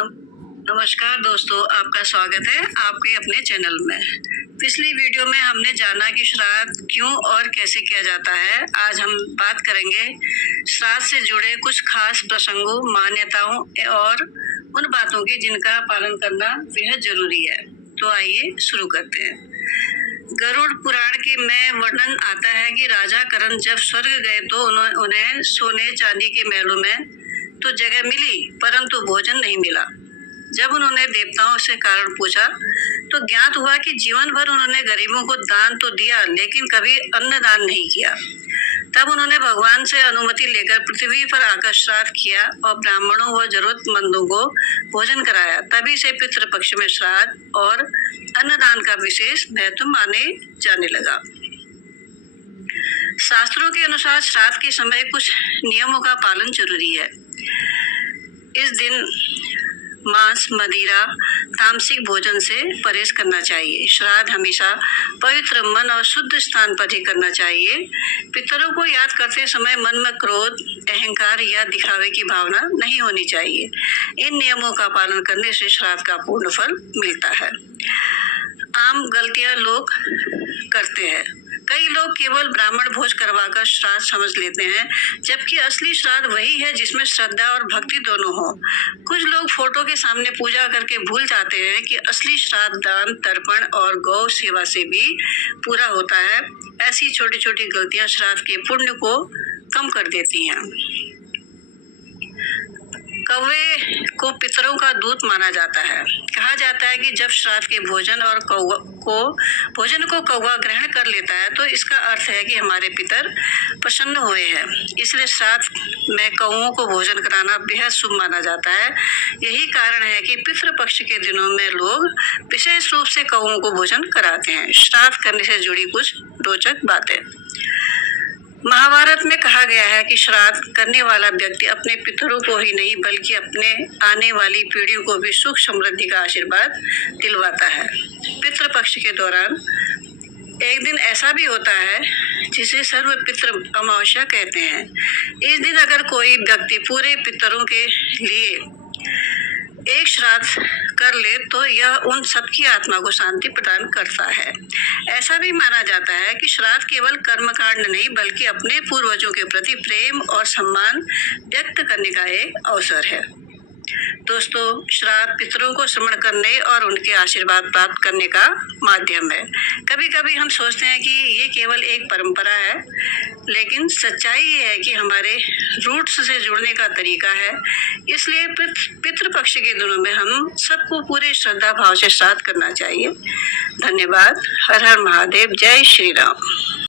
नमस्कार दोस्तों, आपका स्वागत है आपके अपने चैनल में। पिछली वीडियो में हमने जाना कि श्राद्ध क्यों और कैसे किया जाता है। आज हम बात करेंगे श्राद्ध से जुड़े कुछ खास प्रसंगों, मान्यताओं और उन बातों की जिनका पालन करना बेहद जरूरी है। तो आइए शुरू करते हैं। गरुड़ पुराण के में वर्णन आता है कि राजा करण जब स्वर्ग गए तो उन्हें सोने चांदी के महलों में तो जगह मिली, परंतु भोजन नहीं मिला। जब उन्होंने देवताओं से कारण पूछा तो ज्ञात हुआ कि जीवन भर उन्होंने गरीबों को दान तो दिया, लेकिन कभी अन्न दान नहीं किया। तब उन्होंने भगवान से अनुमति लेकर पृथ्वी पर आकर श्राद्ध किया और ब्राह्मणों व जरूरतमंदों को भोजन कराया। तभी से पितृपक्ष में श्राद्ध और अन्नदान का विशेष महत्व माने जाने लगा। शास्त्रों के अनुसार श्राद्ध के समय कुछ नियमों का पालन जरूरी है। इस दिन मांस, मदिरा, तामसिक भोजन से परहेज करना चाहिए। श्राद्ध हमेशा पवित्र मन और शुद्ध स्थान पर ही करना चाहिए। पितरों को याद करते समय मन में क्रोध, अहंकार या दिखावे की भावना नहीं होनी चाहिए। इन नियमों का पालन करने से श्राद्ध का पूर्ण फल मिलता है। आम गलतियां लोग करते हैं। कई लोग केवल ब्राह्मण भोज करवाकर श्राद्ध समझ लेते हैं, जबकि असली श्राद्ध वही है जिसमें श्रद्धा और भक्ति दोनों हो। कुछ लोग फोटो के सामने पूजा करके भूल जाते हैं कि असली श्राद्ध दान, तर्पण और गौ सेवा से भी पूरा होता है। ऐसी छोटी छोटी गलतियां श्राद्ध के पुण्य को कम कर देती हैं। कौवे को पितरों का दूत माना जाता है। कहा जाता है कि जब श्राद्ध के भोजन को कौवा ग्रहण कर लेता है तो इसका अर्थ है कि हमारे पितर प्रसन्न हुए हैं। इसलिए श्राद्ध में कौवों को भोजन कराना बेहद शुभ माना जाता है। यही कारण है कि पितृपक्ष के दिनों में लोग विशेष रूप से कौवों को भोजन कराते हैं। श्राद्ध करने से जुड़ी कुछ रोचक बातें। महाभारत में कहा गया है कि श्राद्ध करने वाला व्यक्ति अपने पितरों को ही नहीं बल्कि अपने आने वाली पीढ़ियों को भी सुख समृद्धि का आशीर्वाद दिलवाता है। पितृपक्ष के दौरान एक दिन ऐसा भी होता है जिसे सर्व पितृ अमावस्या कहते हैं। इस दिन अगर कोई व्यक्ति पूरे पितरों के लिए एक श्राद्ध कर ले तो यह उन सबकी आत्मा को शांति प्रदान करता है। ऐसा भी माना जाता है कि श्राद्ध केवल कर्मकांड नहीं बल्कि अपने पूर्वजों के प्रति प्रेम और सम्मान व्यक्त करने का एक अवसर है। दोस्तों, श्राद्ध पितरों को स्मरण करने और उनके आशीर्वाद प्राप्त करने का माध्यम है। कभी कभी हम सोचते हैं कि ये केवल एक परंपरा है, लेकिन सच्चाई ये है कि हमारे रूट्स से जुड़ने का तरीका है। इसलिए पितृपक्ष के दिनों में हम सबको पूरे श्रद्धा भाव से श्राद्ध करना चाहिए। धन्यवाद। हर हर महादेव। जय श्री राम।